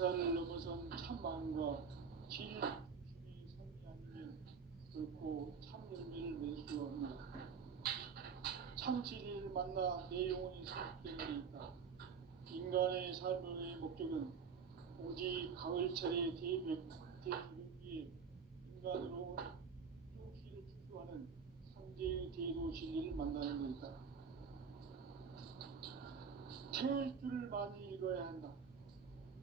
인사를 넘어선 참마음과 진리 중심의 삶이 아니면 결코 참 열매를 맺을 수 없는 참 진리를 만나 내 영혼이 성숙되는 데 있다. 인간의 삶의 목적은 오직 가을철의 대기변기에 인간으로 조기를 축소하는 상제의 대도 진리를 만나는 데 있다. 태일 줄을 많이 읽어야 한다.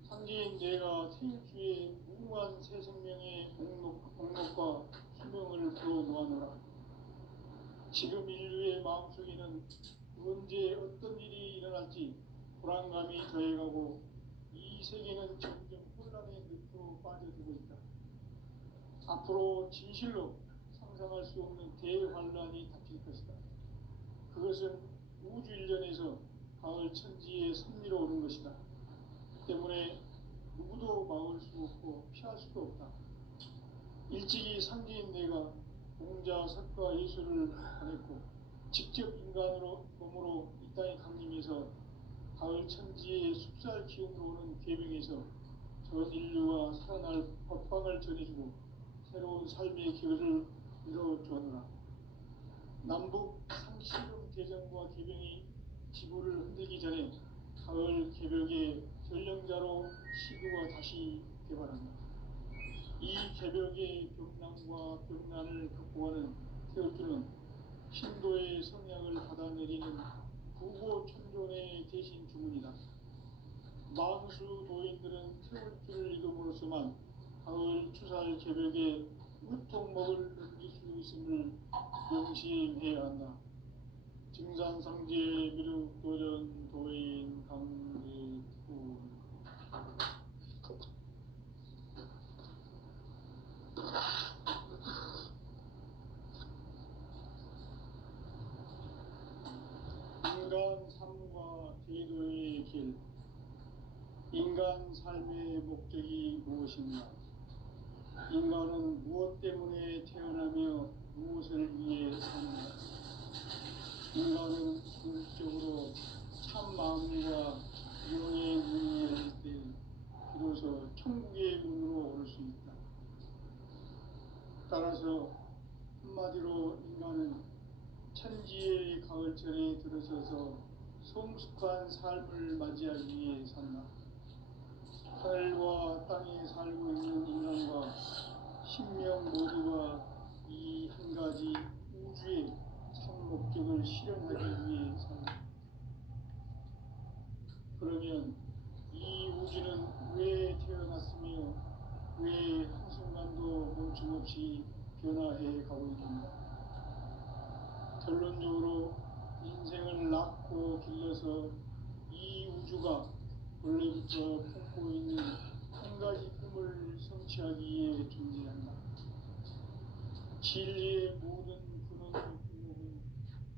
상제인 내가 태일주의 무궁한 새 생명의 목록과 수명을 불어놓아노라. 지금 인류의 마음속에는 언제 어떤 일이 일어날지 불안감이 더해가고 이 세계는 점점 혼란의 늪으로 빠져들고 있다. 앞으로 진실로 상상할 수 없는 대환란이 닥칠 것이다. 그것은 우주 일련에서 가을 천지의 섭리로 오는 것이다. 때문에 누구도 막을 수 없고 피할 수도 없다. 일찍이 상제인 내가 공자, 석가, 예수를 보냈고 직접 인간으로 몸으로 이 땅에 강림해서 가을 천지의 숲살 기운으로 오는 계명에서 전 인류와 살아날 법방을 전해주고 새로운 삶의 기회를 이뤄주었노라. 남북 상시름 대전과 계명이 지구를 흔들기 전에 가을 개벽의 전령자로 시구가 다시 개발한다. 이 개벽의 벽난과 벽난을 극복하는 태울주는 신도의 성향을 받아내리는 구고천존의 대신 주문이다. 만수 도인들은 태울주를 읽음으로써만 가을 추살 개벽의 무통목을 넘길 수 있음을 명심해야 한다. 증산상제 미륵도전 도인 강제투 인간 삶과 제도의 길. 인간 삶의 목적이 무엇인가? 인간은 무엇 때문에 태어나며 무엇을 위해 사는가? 인간은 궁극적으로 참 마음과 영의 문이 열릴 때 비로소 천국의 문으로 오를 수 있다. 따라서 한마디로 인간은 천지의 가을철에 들어서서 성숙한 삶을 맞이하기 위해 산다. 하늘과 땅에 살고 있는 인간과 신명 모두가 이 한 가지 우주의 참 목적을 실현하기 위해 산다. 그러면 이 우주는 왜 태어났으며 왜 한순간도 멈춤없이 변화해 가고 있는가? 결론적으로 인생을 낳고 길러서 이 우주가 원래부터 품고 있는 한 가지 꿈을 성취하기 위해 존재한다. 진리의 모든 근원과 근목은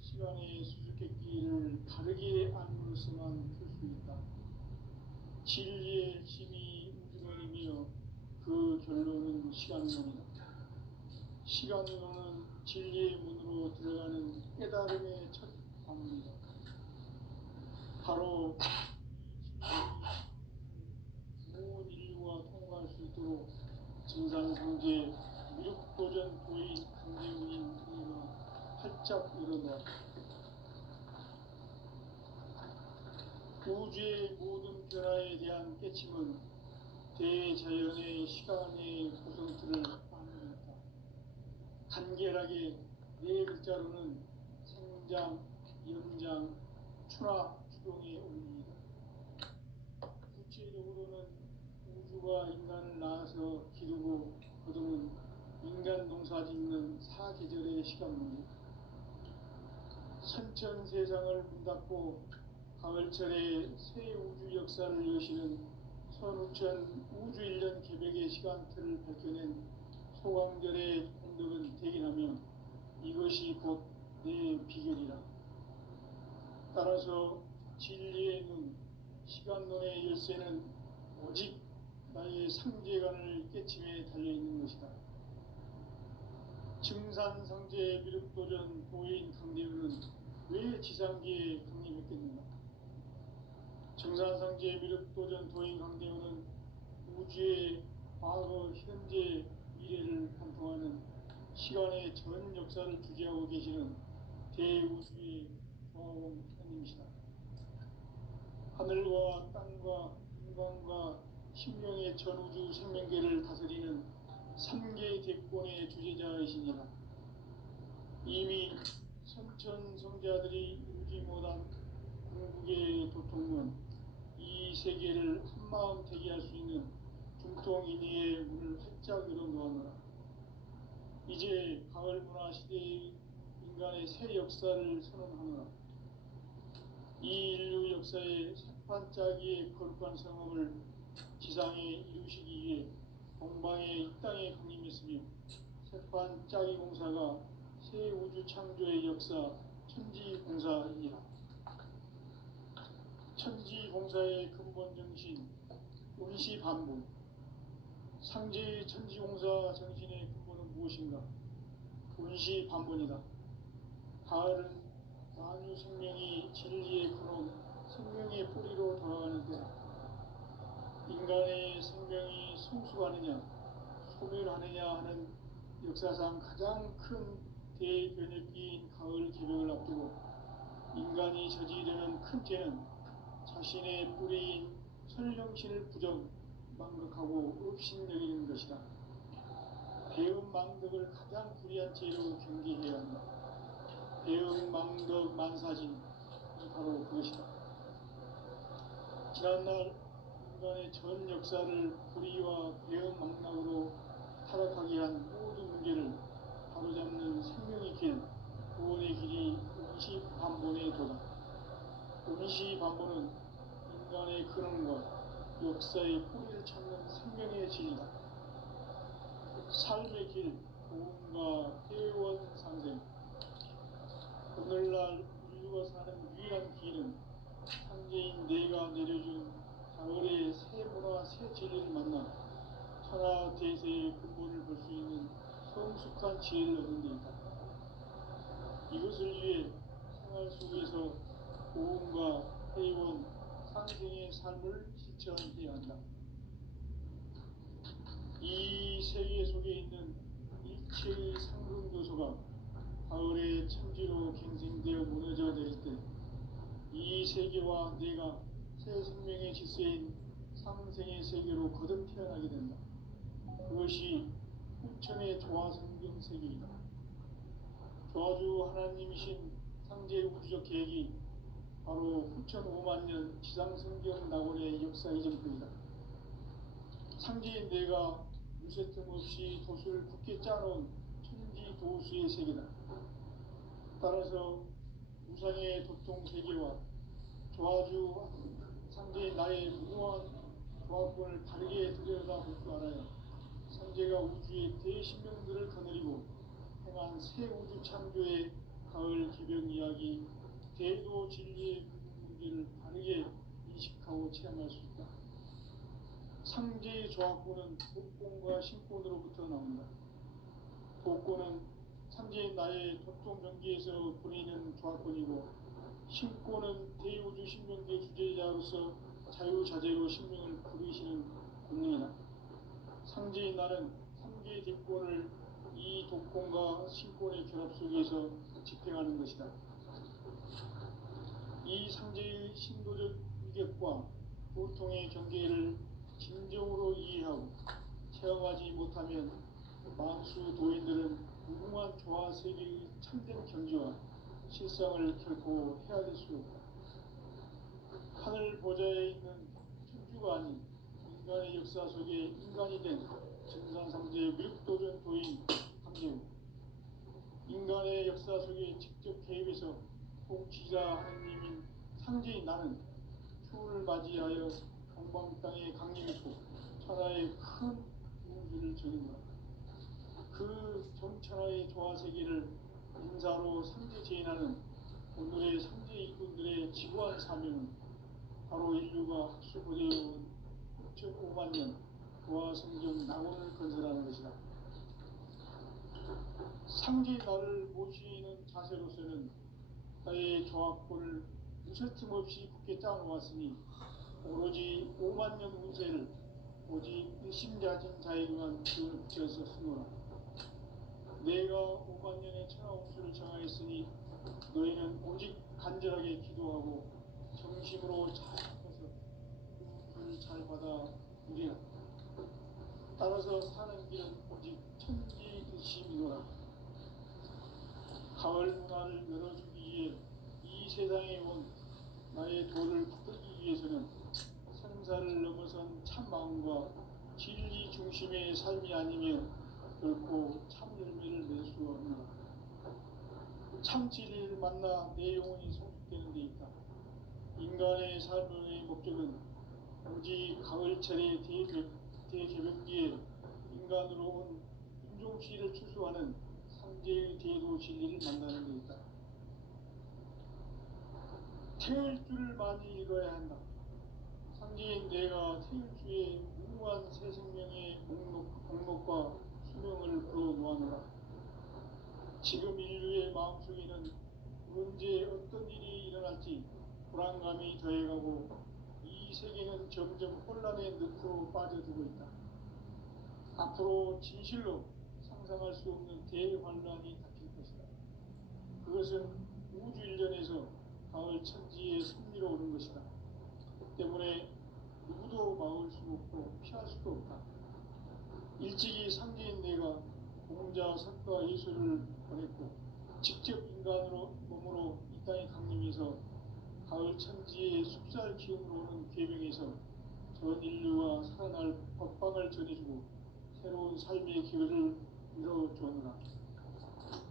시간의 수수께끼를 다르게 알므로서만 풀 수 있다. 진리의 핵심이 우주론이며 그 결론은 시간론이다. 시간론은 진리의 문으로 들어가는 깨달음의 첫 방문이다. 바로 모든 인류가 통과할 수 있도록 증산상제 미륵도전 도인 강제운인 등이가 활짝 일어나 우주의 모든 변화에 대한 깨침은 대자연의 시간의 구성틀을 만들었다. 간결하게 네 글자로는 생장, 연장, 추락, 추동의 원리이다. 구체적으로는 우주가 인간을 낳아서 기르고 거두는 인간 농사 짓는 사계절의 시간문제. 선천 세상을 문 닫고 가을철에 새 우주 역사를 여시는 선우천 우주일년 개벽의 시간틀을 밝혀낸 소강절의 공덕은 대긴하며 이것이 곧 내 비결이라. 따라서 진리의 눈, 시간론의 열쇠는 오직 나의 상제관을 깨침에 달려있는 것이다. 증산상제 미륵도전 도인 강대우는 왜 지상계에 강림했겠는가? 증산상제 미륵도전 도인 강대우는 우주의 과거, 현재, 미래를 관통하는 시간의 전 역사를 주재하고 계시는 대우주의 조화공 하나님이시다. 하늘과 땅과 인간과 신명의 전우주 생명계를 다스리는 삼계 대권의 주재자이시니라. 이미 선천성자들이 이루지 못한 궁극의 도통은 이 세계를 한마음 되게 할 수 있는 중통인의의 문을 활짝 열어놓았노라. 이제 가을 문화 시대의 인간의 새 역사를 선언하노라. 이 인류 역사의 새판짜기의 거룩한 성업을 지상에 이루시기 위해 동방의 이 땅에 강림했으며 새판짜기 공사가 새 우주 창조의 역사 천지공사이니라. 천지공사의 근본 정신 운시반복. 상제의 천지공사 정신의 근본은 무엇인가? 운시반복이다. 가을은 만유 생명이 진리의 근원, 생명의 뿌리로 돌아가는데 인간의 생명이 성숙하느냐 소멸하느냐 하는 역사상 가장 큰 대변혁기인 가을 개벽을 앞두고 인간이 저지르는 큰 죄는 자신의 뿌리인 설령신을 망각하고 업신여기는 것이다. 배은망덕을 가장 불의한 죄로 경계해야 한다. 배은망덕 만사진이 바로 그것이다. 지난날 인간의 전 역사를 불의와 배은망락으로 타락하게 한 모든 문제를 바로잡는 생명의 길, 구원의 길이 운시반본의 도다. 운시반본은 인간의 근원과 역사의 뿌리를 찾는 생명의 진이다. 삶의 길, 도움과 회원 상생. 오늘날 인류가 사는 유일한 길은 상제인 내가 내려준 가을의 새 문화, 새 진리를 만나 천하 대세의 근본을 볼 수 있는 성숙한 지혜를 얻는 데 있다. 이것을 위해 생활 속에서 도움과 회원, 상생의 삶을 실천해야 한다. 이 세계 속에 있는 일체의 상승 요소가 가을의 천지로 갱생되어 무너져 내릴 때 이 세계와 내가 새 생명의 질서인 상생의 세계로 거듭 태어나게 된다. 그것이 후천의 조화성경 세계이다. 조화주 하나님이신 상제 우주적 계획이 바로 후천 5만 년 지상성경 낙원의 역사 이전뿐이다. 상제인 내가 무쇠 틈 없이 도수를 굳게 짜놓은 천지 도수의 세계다. 따라서 우상의 도통 세계와 조화주 상제인 나의 무모한 조화권을 바르게 들여다볼 줄 알아야 상제가 우주의 대신명들을 거느리고 행한 새 우주 창조의 가을 기병 이야기, 대도 진리의 문제를 바르게 인식하고 체험할 수 있다. 상제의 조화권은 복권과 신권으로부터 나온다. 복권은 상제인 나의 도통 경계에서 보내는 조화권이고, 신권은 대우주 신명계 주제자로서 자유자재로 신명을 부르시는 권능이다. 상제인 나는 상계 대권을 이 독권과 신권의 결합 속에서 집행하는 것이다. 이 상제의 신도적 위격과 보통의 경계를 진정으로 이해하고 체험하지 못하면 만수 도인들은 무궁한 조화 세계의 참된 경지와 실상을 결코 헤아릴 수 없다. 하늘 보좌에 있는 천주가 아닌 인간의 역사 속에 인간이 된 증산상제의 밀도전 도인 강제우, 인간의 역사 속에 직접 개입해서 통치자 하느님인 상제인 나는 추운을 맞이하여 동방 땅에 강림했고 천하의 큰 우주를 정인다. 그 정천하의 조화세계를 인사로 상제 제인하는 오늘의 상제 일꾼들의 지구한 사명은 바로 인류가 학수고대해온 6,5만 년 조화성경 낙원을 건설하는 것이다. 상제 나를 모시는 자세로서는 나의 조합권을 무쇠틈 없이 굳게 짜놓았으니 오로지 5만 년 운세를 오직 일심자진 자에게만 기운을 붙여서 쓰노라. 내가 5만 년의 천하홍수를 정하였으니 너희는 오직 간절하게 기도하고 정심으로 잘 써서 그를 잘 받아 누리라. 따라서 사는 길은 오직 천지일심이노라. 가을 문화를 열어주기 위해 이 세상에 온 나의 도를 붙들기 위해서는 생사를 넘어선 참 마음과 진리 중심의 삶이 아니면 결코 참 열매를 낼 수 없노라. 참 진리를 만나 내 영혼이 성숙되는 데 있다. 인간의 삶의 목적은 오직 가을철의 대개벽기에 인간으로 온 인종시를 추수하는 상제의 대도 진리를 만나는 데 있다. 태울 줄을 많이 읽어야 한다. 상제인 내가 태울 주의 무한 새 생명의 목록과 수명을 풀어놓아노라. 지금 인류의 마음속에는 언제 어떤 일이 일어날지 불안감이 더해가고 이 세계는 점점 혼란의 늪으로 빠져들고 있다. 앞으로 진실로 상상할 수 없는 대환란이 닥칠 것이다. 그것은 우주 일련에서 가을 천지의 승리로 오는 것이다. 때문에 누구도 막을 수 없고 피할 수도 없다. 일찍이 상제인 내가 공자, 석가, 예수를 보냈고 직접 인간으로 몸으로 이 땅에 강림해서 가을 천지의 숲살 기운으로 오는 계명에서 전 인류와 살아날 법방을 전해주고 새로운 삶의 기회를 이뤄주었노라.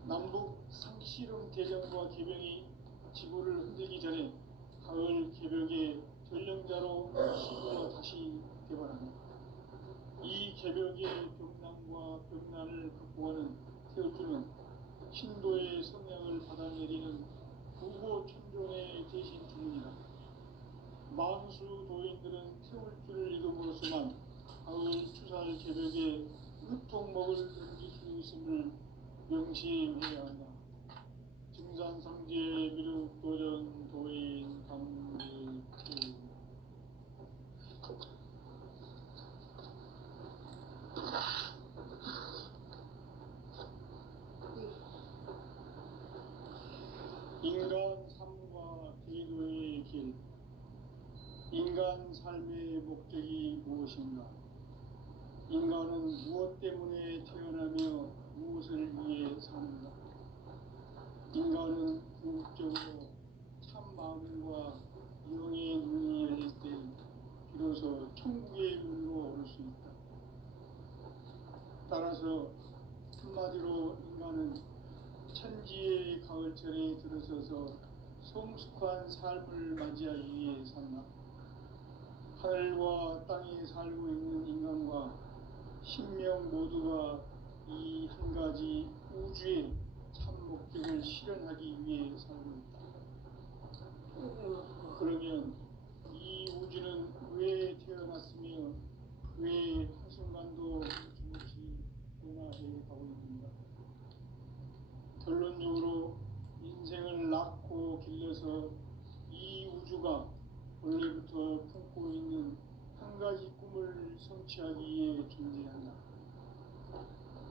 남북 상씨름 대전과 계명이 지구를 흔들기 전에 가을 개벽의 전령자로 시구로 다시 개발하며 이 개벽의 병난과 병난을 극복하는 태울주는 신도의 성향을 받아내리는 부고 천존의 대신 주문이다. 만수 도인들은 태울주를 읽음으로써만 가을 추살 개벽의 으통목을 넘길 수 있음을 명시해야 한다. 증산상제 미륵 도전 도인 강례 인간 삶과 기도의 길. 인간 삶의 목적이 무엇인가? 인간은 무엇 때문에 태어나며 무엇을 위해 사는가? 인간은 궁극적으로 참 마음과 영의 눈이 열릴 때 비로소 천국의 문으로 오를 수 있다. 따라서 한마디로 인간은 천지의 가을철에 들어서서 성숙한 삶을 맞이하기 위해 산다. 하늘과 땅에 살고 있는 인간과 신명 모두가 이 한 가지 우주의 참 목적을 실현하기 위해 살고 있다. 그러면 이 우주는 왜 태어났으며 왜 한순간도 주무시 변화해 가고 있는가? 결론적으로 인생을 낳고 길러서 이 우주가 원래부터 품고 있는 한 가지 꿈을 성취하기 위해 존재한다.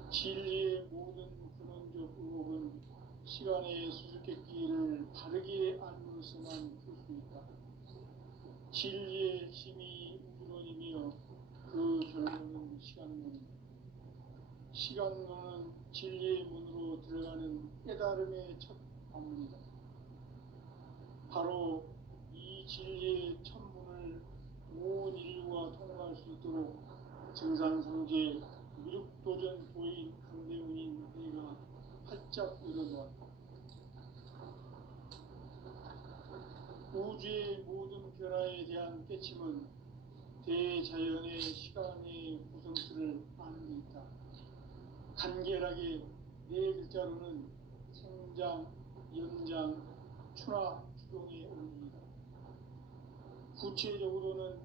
진리의 모든 근원적 의혹은 시간의 수수께끼를 바르게 알므로서만 풀 수 있다. 진리의 핵심이 우주론이며 그 결론은 시간론이다. 시간론은 진리의 문으로 들어가는 깨달음의 첫 방문이다. 바로 이 진리의 첫 문을 온 인류가 통과할 수 있도록 증산상제 미륵도전 도인 강대문인 내가 활짝 열어놓았다. 우주의 모든 변화에 대한 깨침은 대자연의 시간의 구성수를 아는 데 있다. 간결하게 네 글자로는 생장, 연장, 추나, 추동의 원리이다. 구체적으로는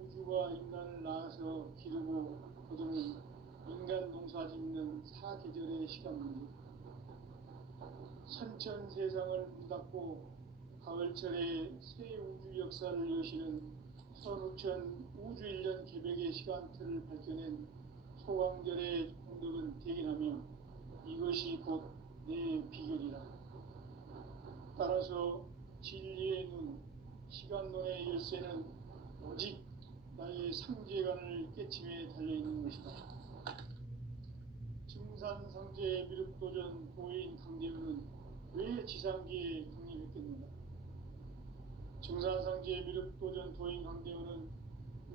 우주가 인간을 낳아서 기르고 거두는 인간 농사 짓는 사계절의 시간 문제. 선천 세상을 문닫고 가을철에 새 우주 역사를 여시는 선우천 우주일년 개벽의 시간틀을 밝혀낸 소강절의 공덕은 대견하며 이것이 곧 내 비결이라. 따라서 진리의 눈, 시간론의 열쇠는 오직 나의 상제관을 깨침에 달려있는 것이다. 증산상제 미륵도전 도인 강대우는 왜 지상기에 강림했겠는가? 증산상제 미륵도전 도인 강대우는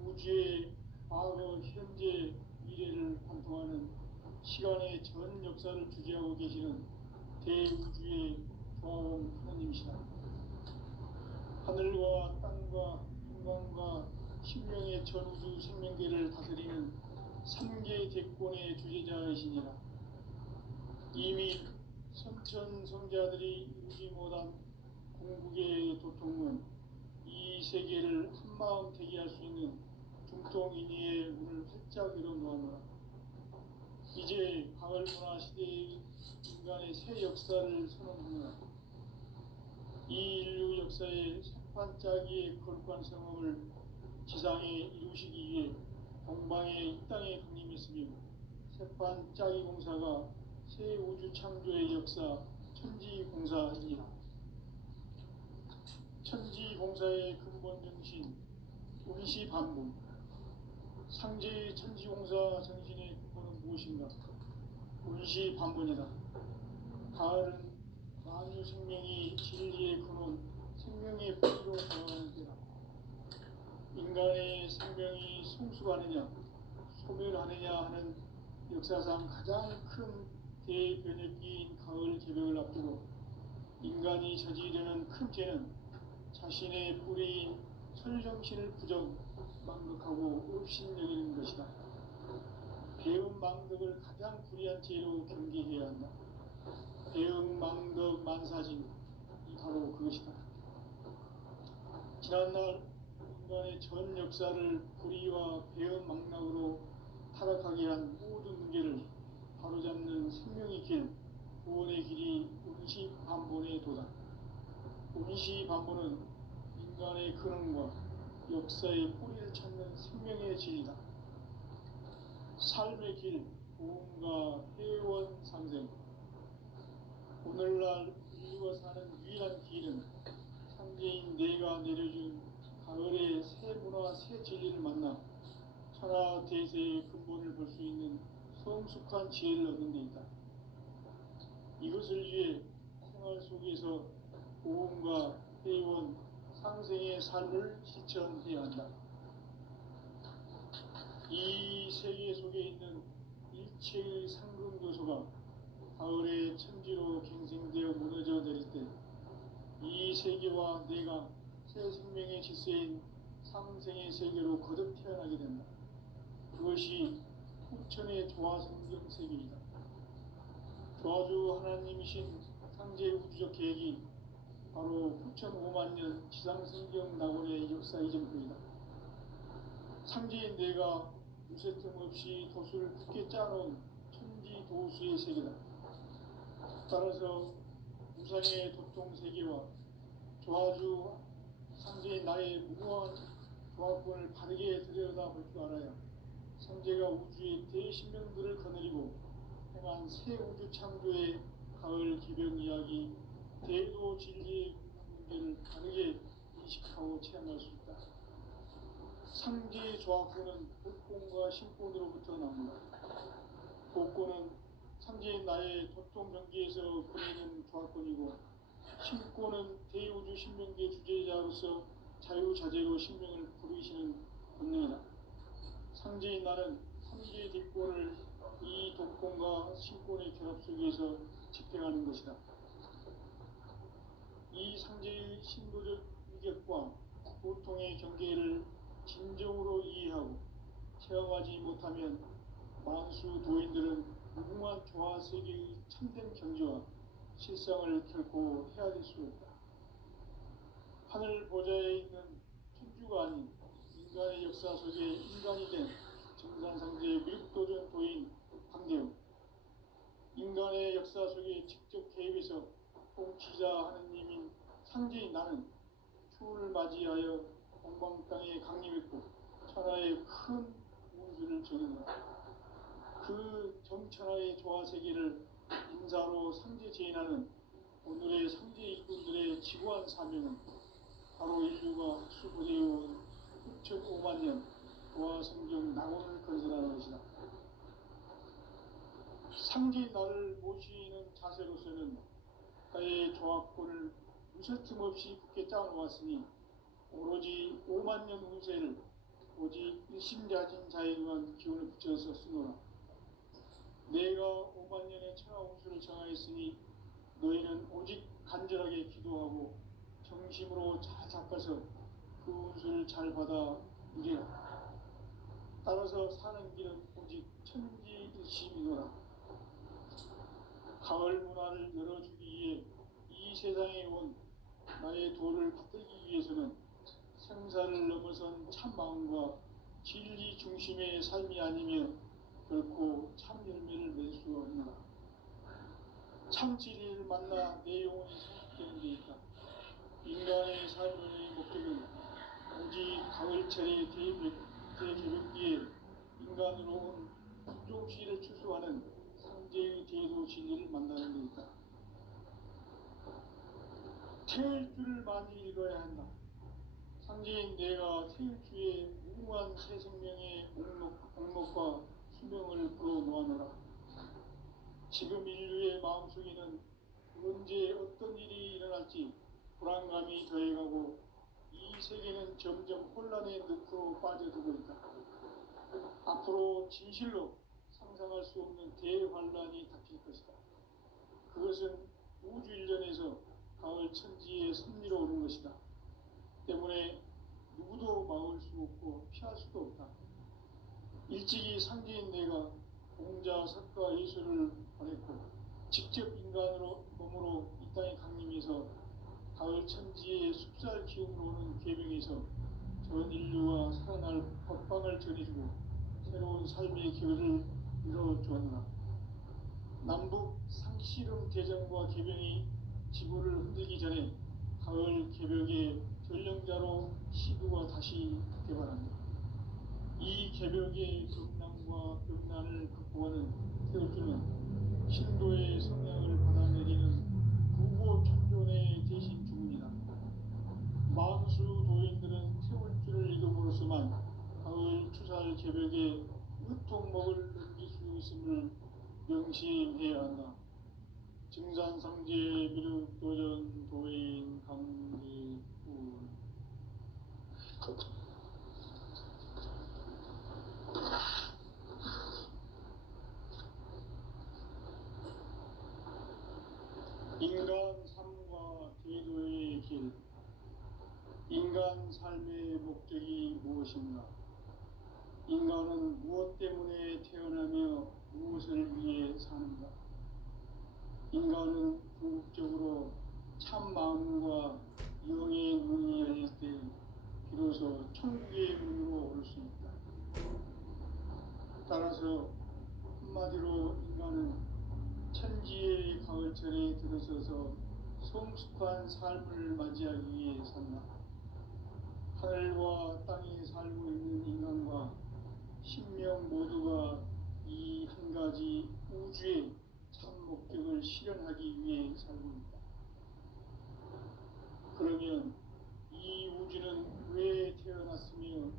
우주의 과거, 현재, 미래를 관통하는 시간의 전 역사를 주재하고 계시는 대우주의 조화원 하나님이시다. 하늘과 땅과 인간과 신명의 전우주 생명계를 다스리는 삼계 대권의 주재자이시니라. 이미 선천성자들이 이루지 못한 궁극의 도통은 이 세계를 한마음 되게 할 수 있는 중통인의의 문을 활짝 열어놓았노라. 이제 가을문화 시대의 인간의 새 역사를 선언하노라. 이 인류 역사의 새판짜기의 거룩한 성험을 지상에 이루시기 위해 동방의 이 땅에 강림했으며 새판짜기 공사가 새 우주 창조의 역사 천지공사이니라. 천지공사의 근본 정신 운시반복. 상제의 천지공사 정신의 근본은 무엇인가? 운시반복이다. 가을은 만유 생명이 진리의 근원, 생명의 뿌리로 거하는 때다. 인간의 생명이 성숙하느냐, 소멸하느냐 하는 역사상 가장 큰 대변혁기인 가을 개벽을 앞두고 인간이 저지르는 큰 죄는 자신의 뿌리인 설정신을 망극하고 업신여기는 것이다. 배은 망덕을 가장 불의한 죄로 경계해야 한다. 배은 망덕 만사진, 이 바로 그것이다. 지난날 인간의 전 역사를 불의와 배은 망락으로 타락하게 한 모든 문제를 바로잡는 생명의 길, 구원의 길이 운시반본의 도다. 운시반본은 인간의 근원과 역사의 뿌리를 찾는 생명의 진리다. 삶의 길, 구원과 회원 상생. 오늘날 인류가 사는 유일한 길은 상제인 내가 내려준 가을의 새 문화, 새 진리를 만나 천하 대세의 근본을 볼 수 있는 성숙한 지혜를 얻는 데 있다. 이것을 위해 생활 속에서 고음과 회원, 상생의 삶을 실천해야 한다. 이 세계 속에 있는 일체의 상금 요소가 가을의 천지로 갱생되어 무너져 내릴 때 이 세계와 내가 새 생명의 질서인 상생의 세계로 거듭 태어나게 된다. 그것이 후천의 조화성경 세계이다. 조화주 하나님이신 상제 우주적 계획이 바로 후천 5만 년 지상성경 낙원의 역사 이전부이다. 상제인 내가 무쇠 틈 없이 도수를 굳게 짜놓은 천지 도수의 세계다. 따라서 우상의 도통 세계와 조화주 상제인 나의 무궁한 조화권을 바르게 들여다볼 줄 알아야 상제가 우주의 대신명들을 거느리고 행한 새 우주 창조의 가을 기병 이야기, 대도 진리의 문제를 바르게 인식하고 체험할 수 있다. 상제의 조화권은 복권과 신권으로부터 나온다. 복권은 상제인 나의 도통 경계에서 보내는 조화권이고, 신권은 대우주 신명계 주제자로서 자유자재로 신명을 부르시는 본능이다. 상제인 나는 삼계의 뒷권을 이 독권과 신권의 결합 속에서 집행하는 것이다. 이 상제의 신도적 위격과 고통의 경계를 진정으로 이해하고 체험하지 못하면 만수 도인들은 무궁한 조화 세계의 참된 경지와 실상을 결코 헤아릴 수 없다. 하늘 보좌에 있는 천주가 아닌 인간의 역사 속에 인간이 된 증산상제의 미륵도전 도인 강대우. 인간의 역사 속에 직접 개입해서 통치자 하느님인 상제인 나는 추운을 맞이하여 동방 땅에 강림했고 천하의 큰 그 정천하의 조화세계를 인사로 상제재현하는 오늘의 상제 일꾼들의 지구한 사명은 바로 인류가 학수고대해온 6,5만 년 조화성경 낙원을 건설하는 것이다. 상제 나를 모시는 자세로서는 가의 조합권을 무쇠틈 없이 굳게 짜놓았으니 오로지 5만 년 운세를 오직 일심자진 자에게만 기운을 붙여서 쓰노라. 내가 5만 년의 천하 운수를 정하였으니 너희는 오직 간절하게 기도하고 정심으로 잘 닦아서 그 운수를 잘 받아 누리라. 따라서 사는 길은 오직 천지일심이노라. 가을 문화를 열어주기 위해 이 세상에 온 나의 도를 받들기 위해서는 생사를 넘어선 참마음과 진리 중심의 삶이 아니면 결코 참 열매를 맺을 수 없노라. 참 진리를 만나 내 영혼이 성숙되는 데 있다. 인간의 삶의 목적은 오직 가을철의 대개벽기에 인간으로 온 인종시를 추수하는 상제의 대도 진리를 만나는 데 있다. 태일 줄을 많이 읽어야 한다. 상제인 내가 태일주의 무궁한 새 생명의 목록과 수명을 불어놓아노라. 지금 인류의 마음속에는 언제 어떤 일이 일어날지 불안감이 더해가고 이 세계는 점점 혼란의 늪으로 빠져들고 있다. 앞으로 진실로 상상할 수 없는 대환란이 닥칠 것이다. 그것은 우주 일전에서 가을 천지의 섭리로 오는 것이다. 때문에 누구도 막을 수 없고 피할 수도 없다. 일찍이 상제인 내가 공자, 석가, 예수를 보냈고 직접 인간으로 몸으로 이 땅에 강림해서 가을 천지의 숲살 기운으로 오는 계명에서 전 인류와 살아날 법방을 전해주고 새로운 삶의 기회를 이뤄주었노라. 남북 상씨름 대전과 계명이 지구를 흔들기 전에 가을 개벽의 전령자로 시구가 다시 개발한다. 이 개벽의 경난과 병난을 극복하는 태울주는 신도의 성향을 받아내리는 구고천존의 대신 주문이다. 만수 도인들은 태울주를 읽음으로써만 가을 추살 개벽의 으통목을 넘길 수 있음을 명심해야 한다. 증산상제 미륵도전 도인 강제군 인간 삶과 제도의 길. 인간 삶의 목적이 무엇인가? 인간은 무엇 때문에 태어나며 무엇을 위해 사는가? 인간은 궁극적으로 참 마음과 영의 문이 열릴 때 비로소 천국의 문으로 올 수 있다. 따라서 한마디로 인간은 천지의 가을철에 들어서서 성숙한 삶을 맞이하기 위해 산다. 하늘과 땅에 살고 있는 인간과 신명 모두가 이 한 가지 우주의 참 목적을 실현하기 위해 살고 있다. 그러면 이 우주는 왜 태어났으며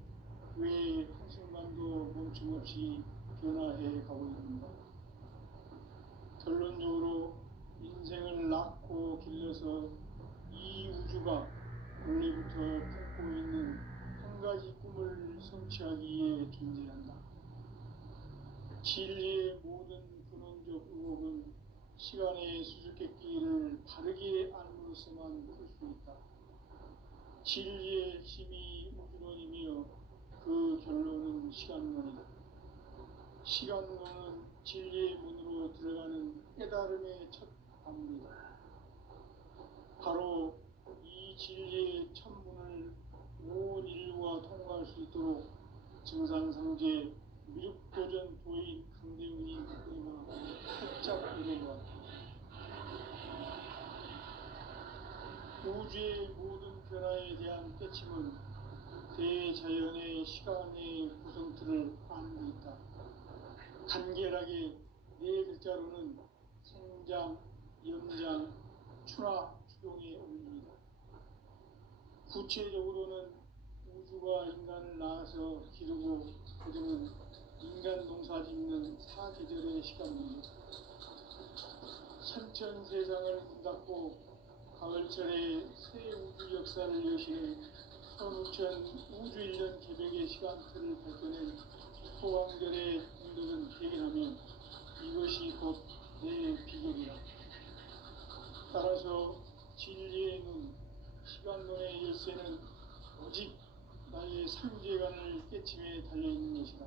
왜 한순간도 멈춤없이 변화해 가고 있는가? 결론적으로 인생을 낳고 길러서 이 우주가 원래부터 품고 있는 한 가지 꿈을 성취하기 위해 존재한다. 진리의 모든 근원적 의혹은 시간의 수수께끼를 바르게 알므로서만 풀 수 있다. 진리의 핵심이 우주론이며 그 결론은 시간론이다. 시간론은 진리의 문으로 들어가는 깨달음의 첫 방문이다. 바로 이 진리의 첫 문을 온 인류가 통과할 수 있도록 증산상제 미륵도전 도인 강대훈이 그리고 살짝 이루어왔다. 우주의 모든 변화에 대한 깨침은 대자연의 시간의 구성틀을 아는 데 있다. 간결하게 천하 추동에 올립니다. 구체적으로는 우주가 인간을 낳아서 기르고 거두는 인간 농사 짓는 사계절의 시간입니다. 선천 세상을 문닫고 가을철에 새 우주 역사를 여시는 선우천 우주일년 개벽의 시간틀을 밝혀낸 소왕절의 일들은 대견하며 이것이 곧 내 비결이라. 따라서 진리의 눈, 시간론의 열쇠는 오직 나의 상제관을 깨침에 달려있는 것이다.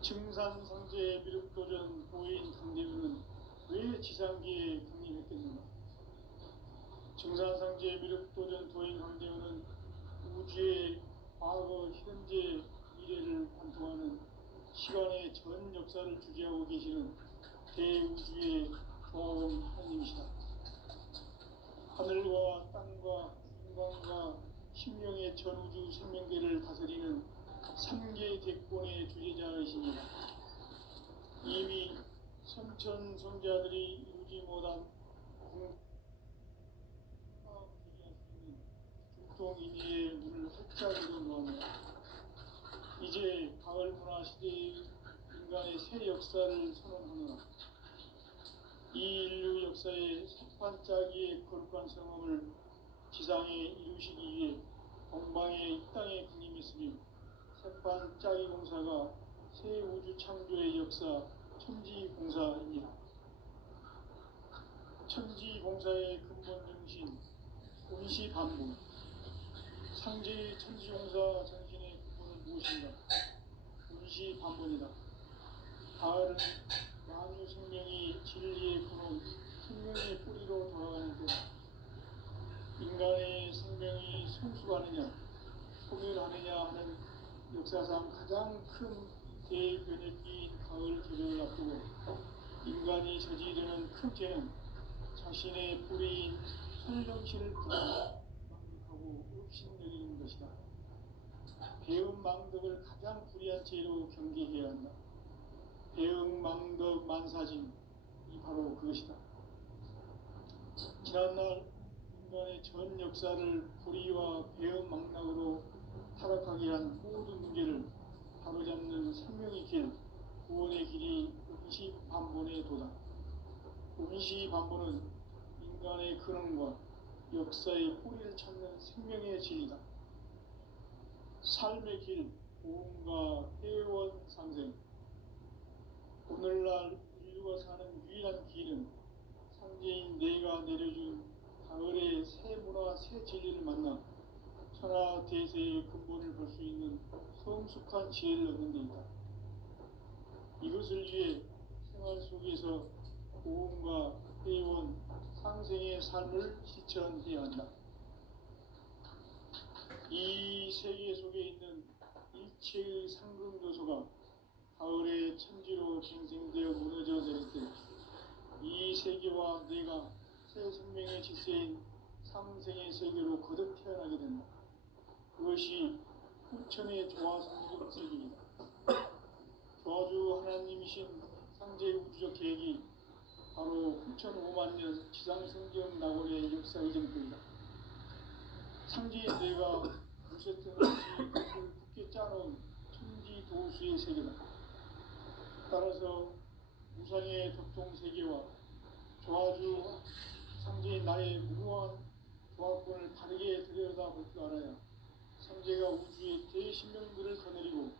증산상제 미륵도전 보인 강대우는 왜 지상기에 강림했겠는가? 증산상제 미륵도전 도인 강대우는 우주의 과거, 현재, 미래를 관통하는 시간의 전 역사를 주재하고 계시는 대우주의 조화원 하나님이시다. 하늘과 땅과 인간과 심령의 전우주 생명계를 다스리는 삼계 대권의 주제자이십니다. 이미 선천성자들이 이루지 못한 중통인의의 문을 활짝 열어놓았다. 이제 가을 문화 시대의 인간의 새 역사를 선언하노라. 이 인류 역사의 새반짝이의 거룩한 성험을 지상에 이루시기 위해 동방의 이 땅에 강림했으며 새반짝이 공사가 새 우주 창조의 역사 천지공사입니다. 천지공사의 근본 정신 운시반복. 상제의 천지공사 정신의 근본은 무엇인가? 운시반복이다. 가을은 만유 생명이 진리의 근원, 생명의 뿌리로 돌아가는 때다. 인간의 생명이 성숙하느냐, 소멸하느냐 하는 역사상 가장 큰 대변혁기인 가을 개벽을 앞두고 인간이 저지르는 큰 죄는 자신의 뿌리인 설령실을 망각하고 업신여기는 것이다. 배은망덕을 가장 불의한 죄로 경계해야 한다. 배응망덕 만사진이 바로 그것이다. 지난날 인간의 전 역사를 불의와 배응망락으로 타락하게 한 모든 문제를 바로잡는 생명의 길, 구원의 길이 운시반본의 도다. 운시반본은 인간의 근원과 역사의 뿌리를 찾는 생명의 진리다. 삶의 길, 고음과 회원 상생. 오늘날 인류가 사는 유일한 길은 상제인 내가 내려준 가을의 새 문화, 새 진리를 만나 천하 대세의 근본을 볼 수 있는 성숙한 지혜를 얻는 데 있다. 이것을 위해 생활 속에서 고음과 회원, 상생의 삶을 실천해야 한다. 이 세계 속에 있는 일체의 상금 요소가 가을의 천지로 갱생되어 무너져 내릴 때 이 세계와 내가 새 생명의 질서인 상생의 세계로 거듭 태어나게 된다. 그것이 후천의 조화성적 세계이다. 조화주 하나님이신 상제의 우주적 계획이 바로 후천 5만 년 지상성경 낙원의 역사 의정표이다. 상제의 내가 무쇠뜬 것이 굳게 짜놓은 천지 도수의 세계다. 따라서 무상의 덕통세계와 조화주 상제의 나의 무궁한 조화권을 바르게 들여다볼 줄 알아야 상제가 우주의 대신명들을 거느리고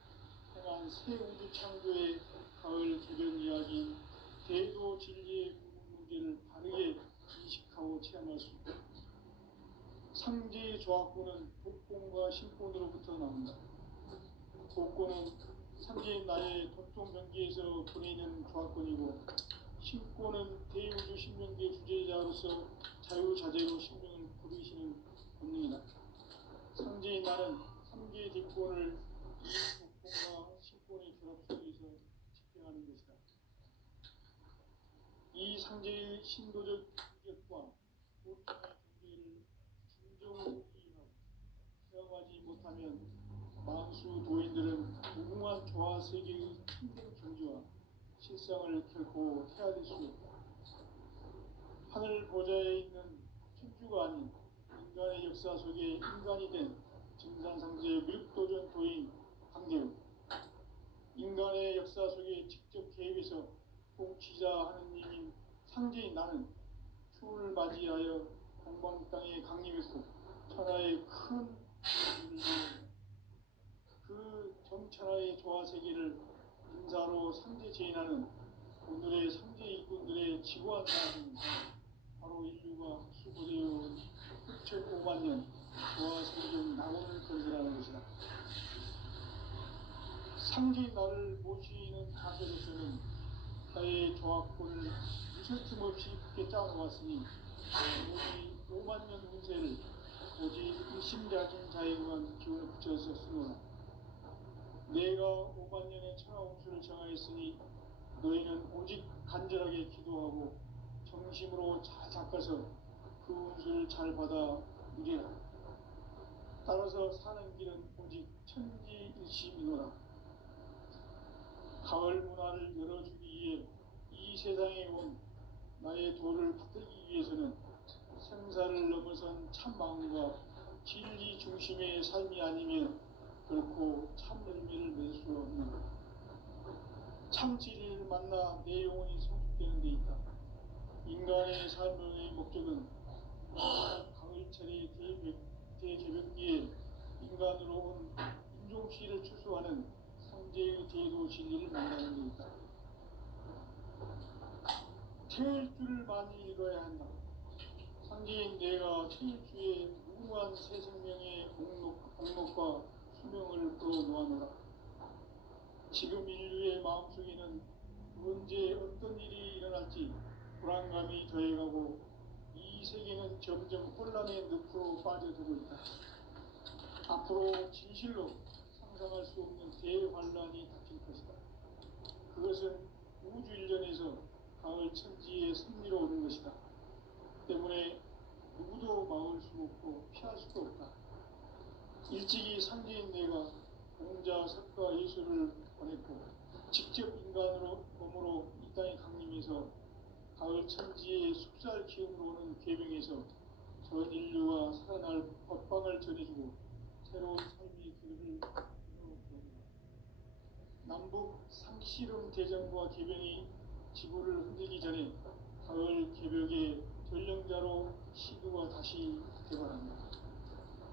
행한 새 우주 창조의 가을 개변 이야기, 대도 진리의 궁극 문제를 바르게 인식하고 체험할 수 있다. 상제의 조화권은 복권과 신권으로부터 나온다. 복권은 상제인 나의 도통병기에서 보내는 조화권이고, 신권은 대우주 신명계 주제자로서 자유자재로 신명을 부르시는 본능이다. 상제인 나는 3개의 대권을 이 복권과 신권의 결합 속에서 집행하는 것이다. 이 상제의 신도적 인격과 고통의 경계를 진정으로 이해하고 체험하지 못하면 만수 도인들은 무궁한 조화 세계의 힘든 경지와 실상을 결코 헤아릴 수 없다. 하늘 보좌에 있는 천주가 아닌 인간의 역사 속에 인간이 된 증산상제의 밀도전 도인 강대우, 인간의 역사 속에 직접 개입해서 통치자 하느님인 상제인 나는 추운을 맞이하여 동방 땅에 강림했고 천하의 큰 그 정천하의 조화 세계를 인사로 상제 제인하는 오늘의 상제 일꾼들의 지구한 사람은 바로 인류가 수고되어 6,500만 년 조화 생존 낙원을 건설하는 것이다. 상제인 나를 모시는 자세로서는 나의 조합권을 무슨 틈없이 굳게 짜놓았으니 오직 5만 년 운세를 오직 의심자진 자에게만 기운을 붙여서 쓰노라. 내가 5만 년의 천하 운수를 정하였으니 너희는 오직 간절하게 기도하고 정심으로 잘 닦아서 그 운수를 잘 받아 누리라. 따라서 사는 길은 오직 천지일심이노라. 가을 문화를 열어주기 위해 이 세상에 온 나의 도를 받들기 위해서는 생사를 넘어선 참 마음과 진리 중심의 삶이 아니면 결코 참 열매를 맺을 수 없는 참 진리를 만나 내 영혼이 성숙되는 데 있다. 인간의 삶의 목적은 가을철의 대제변기에 인간으로 온 인종씨를 추수하는 상제의 제도 진리를 만나는 데 있다. 태일주를 많이 읽어야 한다. 상제인 내가 태일주의 무궁한 새 생명의 공록과 수명을 풀어놓아노라. 지금 인류의 마음속에는 언제 어떤 일이 일어날지 불안감이 더해가고 이 세계는 점점 혼란의 늪으로 빠져들고 있다. 앞으로 진실로 상상할 수 없는 대환란이 닥칠 것이다. 그것은 우주 일전에서 가을 천지의 승리로 오는 것이다. 때문에 누구도 막을 수 없고 피할 수도 없다. 일찍이 상제인 내가 공자, 석가, 예수를 보냈고 직접 인간으로 몸으로 이 땅에 강림해서 가을 천지의 숲살 기운으로 오는 계명에서 전 인류가 살아날 법방을 전해주고 새로운 삶의 길을 열어봅니다. 남북 상씨름 대전과 개병이 지구를 흔들기 전에 가을 개벽의 전령자로 시구가 다시 개발합니다.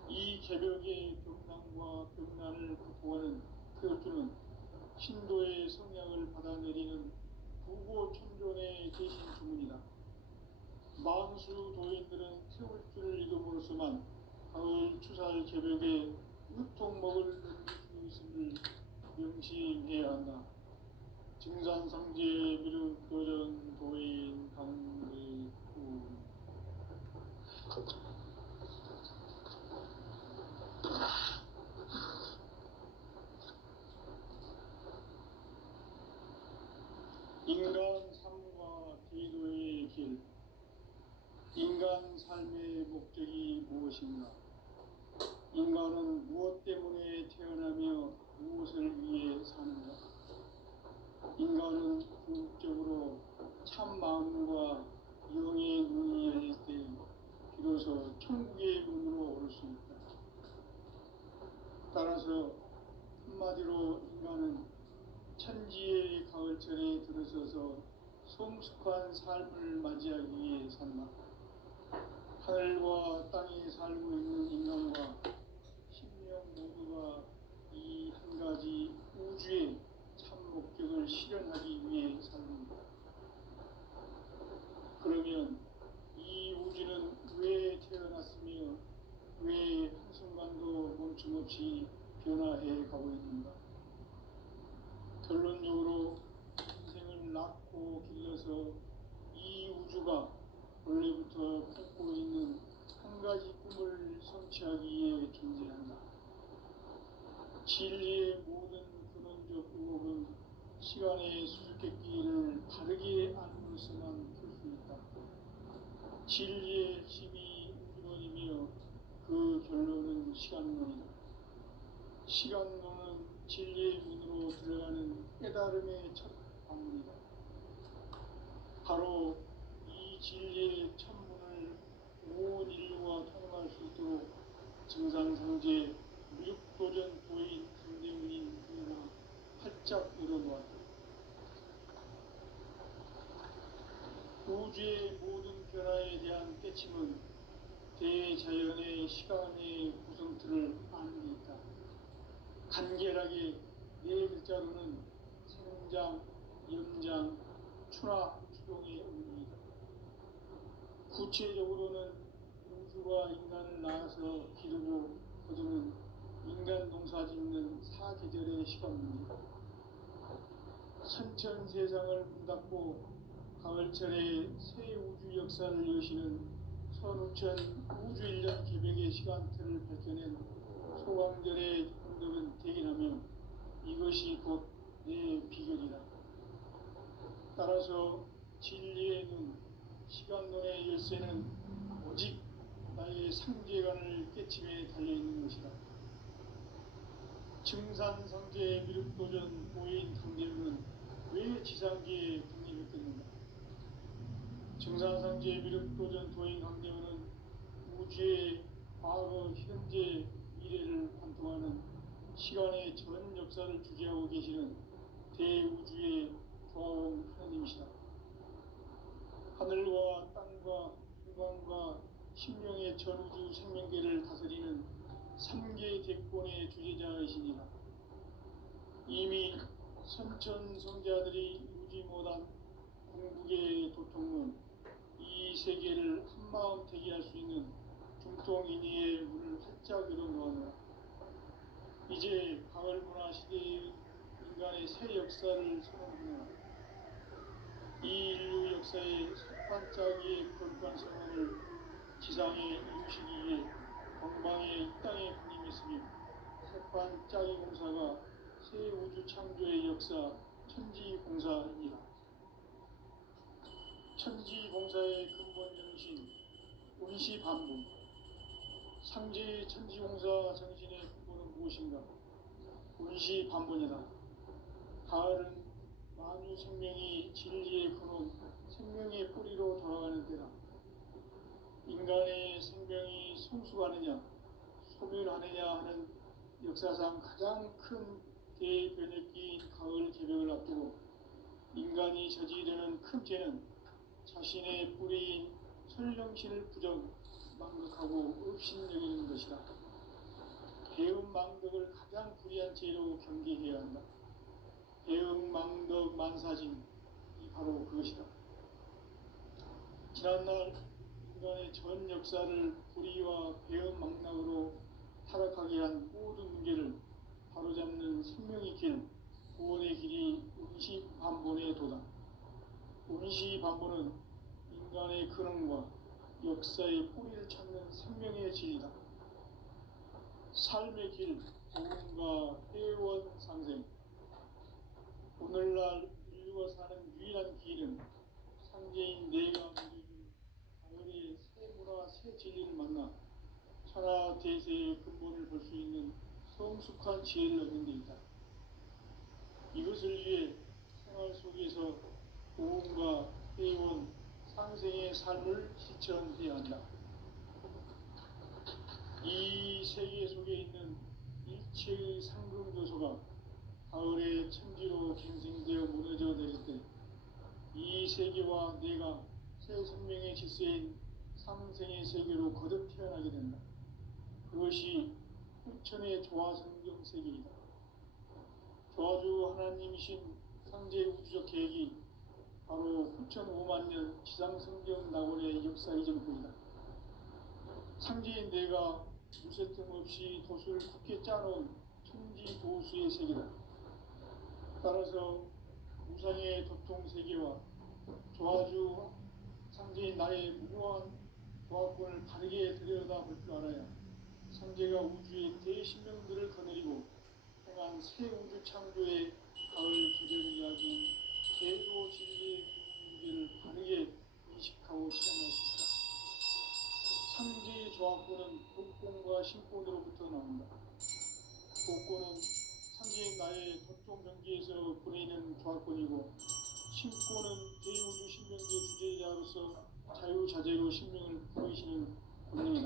이 개벽의 경난과 경난을 극복하는 태울주는 신도의 성향을 받아내리는 부고천존의 대신 주문이다. 만수 도인들은 태울주를 읽음으로써만 가을 추살 개벽에 으통먹을 넘길 수 있음을 명심해야 한다. 증산상제 미륵도전 도인 강의구 인간 삶과 기도의 길. 인간 삶의 목적이 무엇인가? 인간은 무엇 때문에 태어나며 무엇을 위해 사는가? 인간은 궁극적으로 참 마음과 영의 눈이 열릴 때 비로소 천국의 문으로 올 수 있다. 따라서 한마디로 인간은 천지의 가을철에 들어서서 성숙한 삶을 맞이하기 위해 산다. 하늘과 땅에 살고 있는 인간과 신명 모두가 이 한 가지 우주의 참 목적을 실현하기 위해 삽니다. 그러면 이 우주는 왜 태어났으며 왜 한순간도 멈춤없이 변화해 가고 있는가? 결론적으로 인생을 낳고 길러서 이 우주가 원래부터 품고 있는 한 가지 꿈을 성취하기 위해 존재한다. 진리의 모든 근원적 의혹은 시간의 수수께끼를 바르게 알므로서만 풀 수 있다. 진리의 핵심이 우주론이며 그 결론은 시간론이다. 시간론은 진리의 문으로 들어가는 깨달음의 첫 방문이다. 바로 이 이 진리의 천문을 온 인류가 통할 수 있도록 증산상제 무육도전 도인 강대문인 그가 활짝 열어놓았다. 우주의 모든 변화에 대한 깨침은 대자연의 시간의 구성틀을 아는 데 있다. 간결하게 네 글자로는 생장, 연장, 추나 추동의 의미이다. 구체적으로는 우주가 인간을 낳아서 기르고 거두는 인간 농사 짓는 사계절의 시간입니다. 선천 세상을 문 닫고 가을철에 새 우주 역사를 여시는 선우천 우주일년 개벽의 시간틀을 밝혀낸 소강절의 공덕은 대기하며 이것이 곧 내 비결이다. 따라서 진리의 눈, 시간론의 열쇠는 오직 나의 상제관을 깨침에 달려있는 것이다. 증산상제 미륵도전 보인 강대문은 왜 지상계에 독립했겠는가? 증산상제 미륵도전 도인 강대문은 우주의 과거, 현재, 미래를 관통하는 시간의 전 역사를 주재하고 계시는 대우주의 조화원 하나님이시다. 하늘과 땅과 공간과 신명의 전우주 생명계를 다스리는 3개 대권의 주제자이시니라. 이미 선천성자들이 이루지 못한 궁극의 도통론, 이 세계를 한마음 대기할 수 있는 중통인의의 문을 활짝 열어놓았노라. 이제 가을문화 시대의 인간의 새 역사를 선언하노라. 이 인류 역사의 첫 반짝이의 거룩한 선언을 지상에 이루시기 위해 건방에 이 땅에 군림했으며 새반짝이 공사가 새 우주 창조의 역사 천지공사입니다. 천지공사의 근본 정신 운시반분. 상제의 천지공사 정신의 근본은 무엇인가? 운시반분이다. 가을은 만유 생명이 진리의 근원, 생명의 뿌리로 돌아가는 때다. 인간의 생명이 성숙하느냐, 소멸하느냐 하는 역사상 가장 큰 대변혁기인 가을 개벽을 앞두고 인간이 저지르는 큰 죄는 자신의 뿌리인 설령신을 부정, 망극하고 업신여기는 것이다. 배은망덕을 가장 불의한 죄로 경계해야 한다. 배은망덕 만사징이 바로 그것이다. 지난날 인간의 전 역사를 불의와 배은망락으로 타락하게 한 모든 문제를 바로잡는 생명의 길, 구원의 길이 운시반본의 도다. 운시반본은 인간의 근원과 역사의 뿌리를 찾는 생명의 진리다. 삶의 길, 고음과 회원 상생. 오늘날 인류가 사는 유일한 길은 상제인 내가 누려준 가을의 새 문화, 새 진리를 만나 천하 대세의 근본을 볼 수 있는 성숙한 지혜를 얻는 데 있다. 이것을 위해 생활 속에서 고음과 회원, 상생의 삶을 실천해야 한다. 이 세계 속에 있는 일체의 상금교소가 가을의 천지로 갱생되어 무너져 내릴 때 이 세계와 내가 새 생명의 질서인 상생의 세계로 거듭 태어나게 된다. 그것이 후천의 조화성경 세계이다. 조화주 하나님이신 상제 우주적 계획이 바로 후천 5만년 지상성경 낙원의 역사 이전뿐이다. 상제인 내가 무쇠 틈 없이 도수를 굳게 짜놓은 천지도수의 세계다. 따라서 우상의 도통세계와 조화주 상제인 나의 무고한 조화권을 바르게 들여다볼 줄 알아야 상제가 우주의 대신명들을 거느리고 행한 새 우주 창조의 가을 개별 이야기, 대도 진리의 문제를 바르게 인식하고 체험할 수 있다. 상제의 조화권은 복권과 신권으로부터 나온다. 복권은 상제인 나의 도통 경계에서 보내는 조화권이고, 신권은 대우주 신명계 주제자로서 자재로 생명을 뿌리시는 권능이